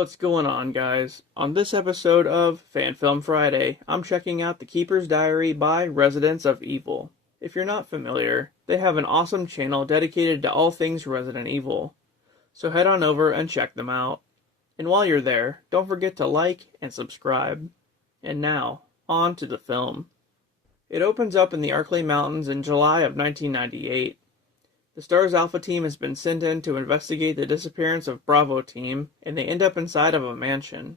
What's going on, guys? On this episode of Fan Film Friday, I'm checking out The Keeper's Diary by Residents of Evil. If you're not familiar, they have an awesome channel dedicated to all things Resident Evil, so head on over and check them out. And while you're there, don't forget to like and subscribe. And now, on to the film. It opens up in the Arklay Mountains in July of 1998. The S.T.A.R.S Alpha team has been sent in to investigate the disappearance of Bravo team, and they end up inside of a mansion.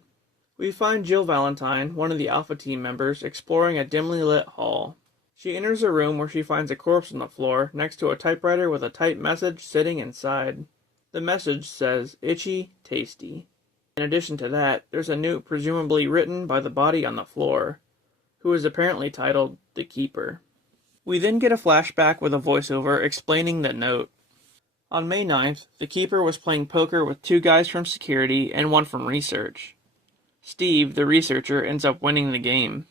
We find Jill Valentine, one of the Alpha team members, exploring a dimly lit hall. She enters a room where she finds a corpse on the floor next to a typewriter with a typed message sitting inside. The message says, "Itchy, tasty." In addition to that, there's a note presumably written by the body on the floor, who is apparently titled The Keeper. We then get a flashback with a voiceover explaining the note. On May 9th, the Keeper was playing poker with two guys from security and one from research. Steve, the researcher, ends up winning the game.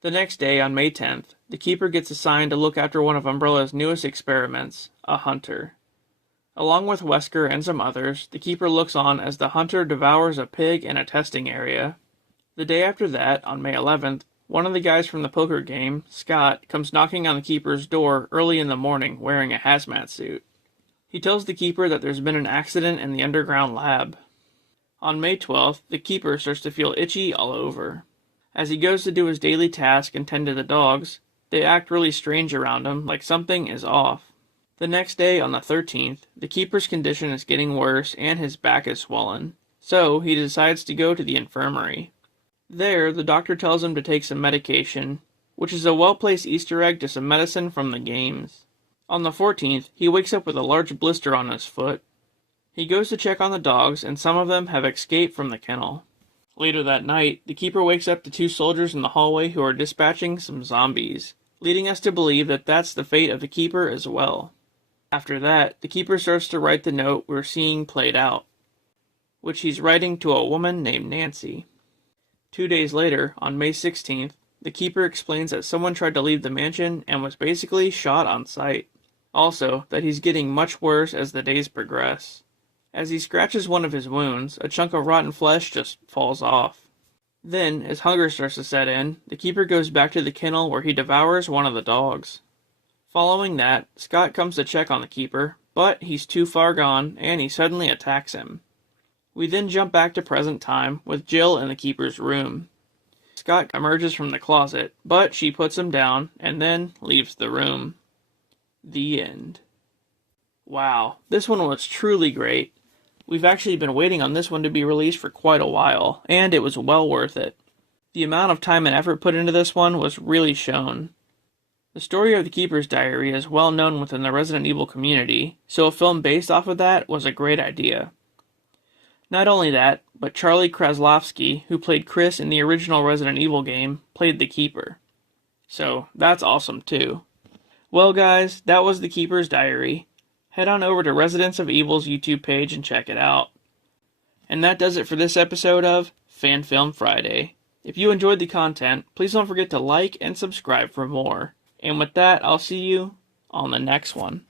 The next day, on May 10th, the Keeper gets assigned to look after one of Umbrella's newest experiments, a hunter. Along with Wesker and some others, the Keeper looks on as the hunter devours a pig in a testing area. The day after that, on May 11th, one of the guys from the poker game, Scott, comes knocking on the Keeper's door early in the morning wearing a hazmat suit. He tells the Keeper that there's been an accident in the underground lab. On May 12th, the Keeper starts to feel itchy all over. As he goes to do his daily task and tend to the dogs, they act really strange around him, like something is off. The next day, on the 13th, the Keeper's condition is getting worse and his back is swollen, so he decides to go to the infirmary. There, the doctor tells him to take some medication, which is a well-placed Easter egg to some medicine from the games. On the 14th, he wakes up with a large blister on his foot. He goes to check on the dogs, and some of them have escaped from the kennel. Later that night, the Keeper wakes up to two soldiers in the hallway who are dispatching some zombies, leading us to believe that that's the fate of the Keeper as well. After that, the Keeper starts to write the note we're seeing played out, which he's writing to a woman named Nancy. 2 days later, on May 16th, the Keeper explains that someone tried to leave the mansion and was basically shot on sight. Also, that he's getting much worse as the days progress. As he scratches one of his wounds, a chunk of rotten flesh just falls off. Then, as hunger starts to set in, the Keeper goes back to the kennel where he devours one of the dogs. Following that, Scott comes to check on the Keeper, but he's too far gone and he suddenly attacks him. We then jump back to present time with Jill in the Keeper's room. Scott emerges from the closet, but she puts him down and then leaves the room. The end. Wow, this one was truly great. We've actually been waiting on this one to be released for quite a while, and it was well worth it. The amount of time and effort put into this one was really shown. The story of The Keeper's Diary is well known within the Resident Evil community, so a film based off of that was a great idea. Not only that, but Charlie Kraslovsky, who played Chris in the original Resident Evil game, played the Keeper. So, that's awesome too. Well guys, that was The Keeper's Diary. Head on over to Residents of Evil's YouTube page and check it out. And that does it for this episode of Fan Film Friday. If you enjoyed the content, please don't forget to like and subscribe for more. And with that, I'll see you on the next one.